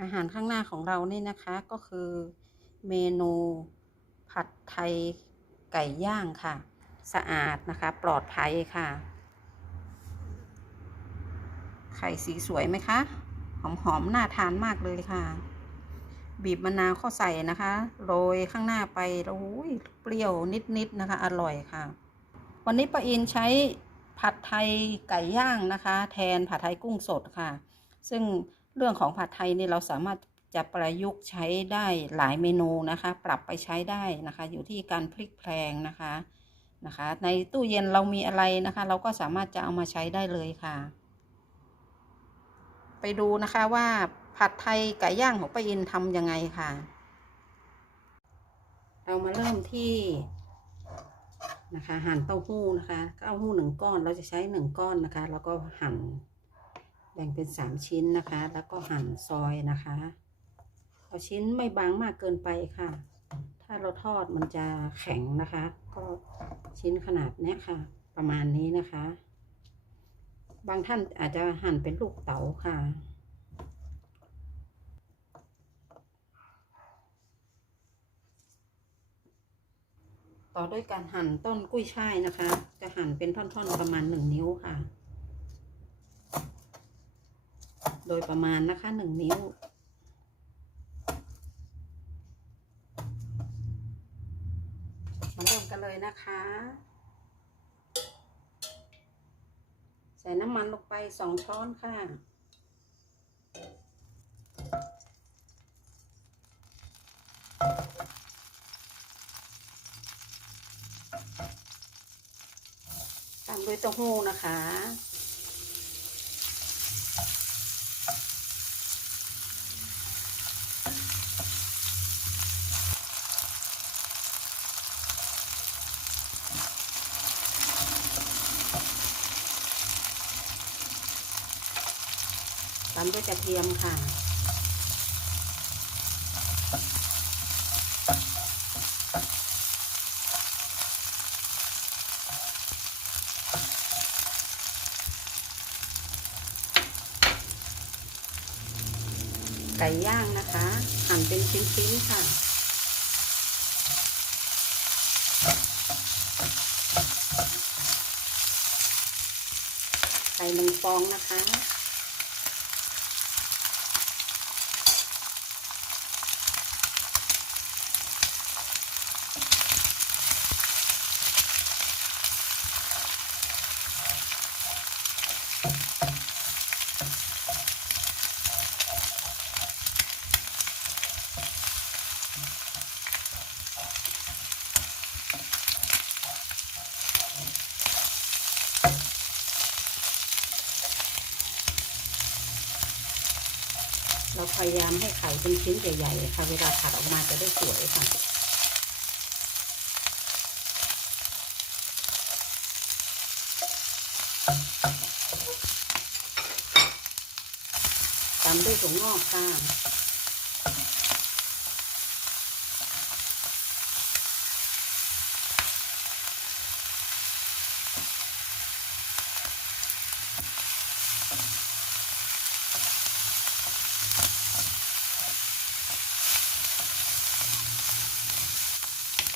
อาหารข้างหน้าของเรานี่นะคะก็คือเมนูผัดไทยไก่ย่างค่ะ สะอาดนะคะ ปลอดภัยค่ะ ไข่สีสวยไหมคะ หอมๆน่าทานมากเลยค่ะ บีบมะนาวเข้าใส่นะคะ โรยข้างหน้าไปแล้วอุ้ยเปรี้ยวนิดๆนะคะ อร่อยค่ะ วันนี้ป้าอินใช้ผัดไทยไก่ย่างนะคะ แทนผัดไทยกุ้งสดค่ะ ซึ่ง เรื่องของผัดไทยนี่เราสามารถจะประยุกต์ใช้ได้หลายเมนูนะคะ ปรับไปใช้ได้นะคะ อยู่ที่การพลิกแพลงนะคะนะคะ ในตู้เย็นเรามีอะไรนะคะ เราก็สามารถจะเอามาใช้ได้เลยค่ะ ไปดูนะคะว่าผัดไทยไก่ย่างของป้าอินทำยังไงค่ะ เรามาเริ่มที่นะคะหั่นเต้าหู้นะคะเต้าหู้หนึ่งก้อนเราจะใช้หนึ่งก้อนนะคะ แล้วก็หั่น บ่งเป็นสามชิ้นนะคะ แล้วก็หั่นซอยนะคะเอาชิ้นไม่บางมากเกินไปค่ะ ถ้าเราทอดมันจะแข็งนะคะ ก็ชิ้นขนาดนี้ค่ะ ประมาณนี้นะคะ บางท่านอาจจะหั่นเป็นลูกเต๋าค่ะต่อด้วยการหั่นต้นกุ้ยช่ายนะคะ จะหั่นเป็นท่อนๆประมาณหนึ่งนิ้วค่ะ โดยประมาณนะคะหนึ่งนิ้ว มาเริ่มกันเลยนะคะ ใส่น้ำมันลงไปสองช้อนค่ะตามด้วยเต้าหู้นะคะามด้วยกระเทียมค่ะ ไก่ย่างนะคะ หั่นเป็นชิ้นๆค่ะใส่หนึ่งฟองนะคะ เราพยายามให้ไข่เป็นชิ้นใหญ่ๆค่ะเวลาผัดออกมาจะได้สวยค่ะตามด้วยถั่วงอกค่ะ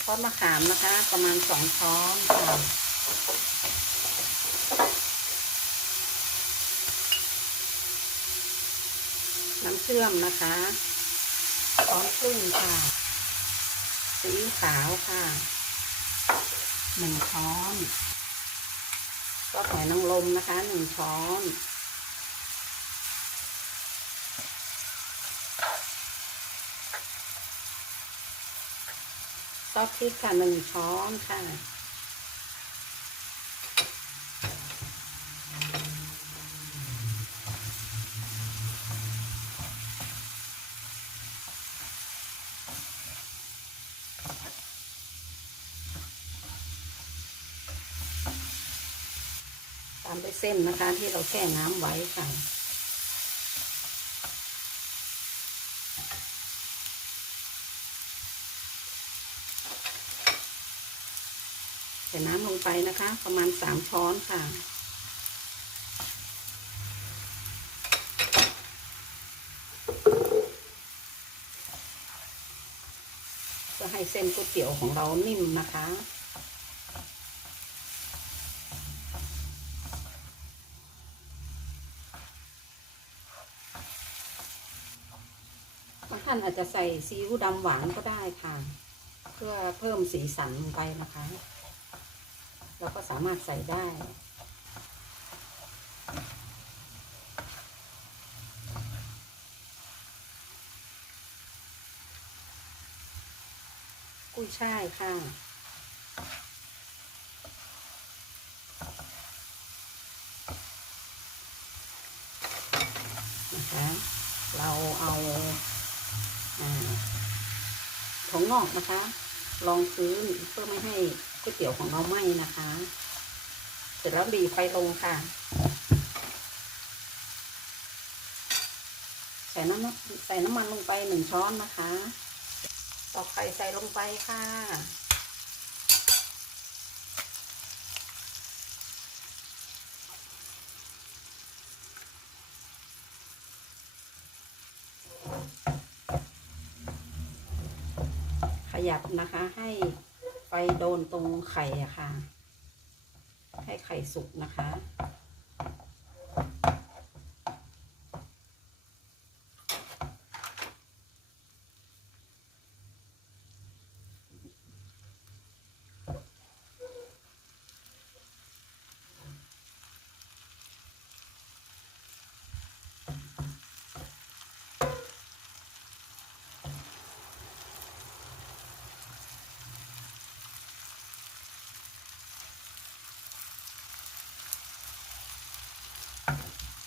ทอดมะขามนะคะ ประมาณสองช้อนค่ะน้ำเชื่อมนะคะช้อนครึ่งค่ะซีอิ๊วขาวค่ะหนึ่งช้อนก็หอยนางรมนะคะหนึ่งช้อน ซอสพริกค่ะหนึ่งช้อนค่ะ ตามด้วยเส้นนะคะที่เราแช่น้ำไว้ค่ะ ใส่น้ำลงไปนะคะ ประมาณสามช้อนค่ะ จะให้เส้นก๋วยเตี๋ยวของเรานิ่มนะคะท่านอาจจะใส่ซีอิ๊วดำหวานก็ได้ค่ะ เพื่อเพิ่มสีสันไปนะคะ เราก็สามารถใส่ได้ กุ้ยช่ายค่ะนะคะเราเอาอถั่วงอกนะคะ ลองซื้อเพื่อไม่ให้ เตี๋ยวของเราไหม้นะคะ เสร็จแล้วบีไฟลงค่ะ ใส่น้ำใส่น้ำมันลงไปหนึ่งช้อนนะคะตอกไข่ใส่ลงไปค่ะ ขยับนะคะให้ ไปโดนตรงไข่อะค่ะ ให้ไข่สุกนะคะ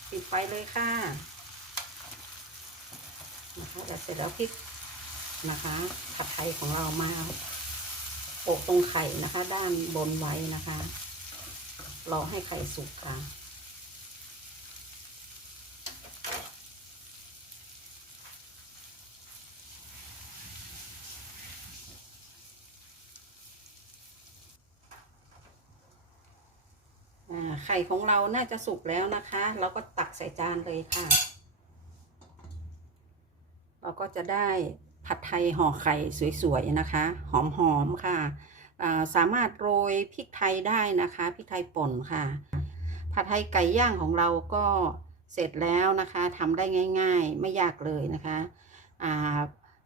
ปิดไฟเลยค่ะนะคะเดี๋ยวเสร็จแล้วพริกนะคะผัดไทยของเรามาโปะตรงไข่นะคะ ด้านบนไว้นะคะ รอให้ไข่สุกค่ะ อ่า ไข่ของเราน่าจะสุกแล้วนะคะ เราก็ตักใส่จานเลยค่ะ เราก็จะได้ผัดไทยห่อไข่สวยๆนะคะ หอมๆค่ะสามารถโรยพริกไทยได้นะคะพริกไทยป่นค่ะ ผัดไทยไก่ย่างของเราก็เสร็จแล้วนะคะทำได้ง่าย ๆ ไม่ยากเลยนะคะ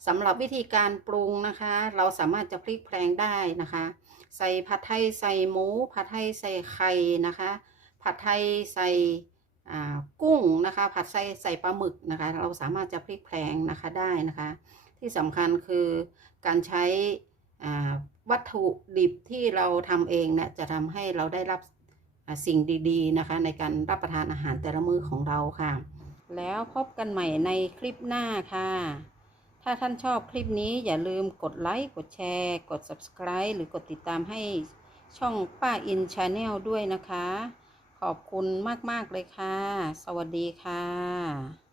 สำหรับวิธีการปรุงนะคะ เราสามารถจะพลิกแพลงได้นะคะ ใส่ผัดไทยใส่หมูผัดไทยใส่ไข่นะคะ ผัดไทยใส่กุ้งนะคะผัดไทยใส่ปลาหมึกนะคะ เราสามารถจะพลิกแพลงนะคะได้นะคะ ที่สำคัญคือการใช้วัตถุดิบที่เราทำเองเนี่ยจะทำให้เราได้รับสิ่งดีๆนะคะ ในการรับประทานอาหารแต่ละมื้อของเราค่ะ แล้วพบกันใหม่ในคลิปหน้าค่ะ ถ้าท่านชอบคลิปนี้อย่าลืมกดไลค์กดแชร์ กด subscribe หรือกดติดตามให้ช่องป้าอินชาแนลด้วยนะคะ ขอบคุณมาก ๆ เลยค่ะ สวัสดีค่ะ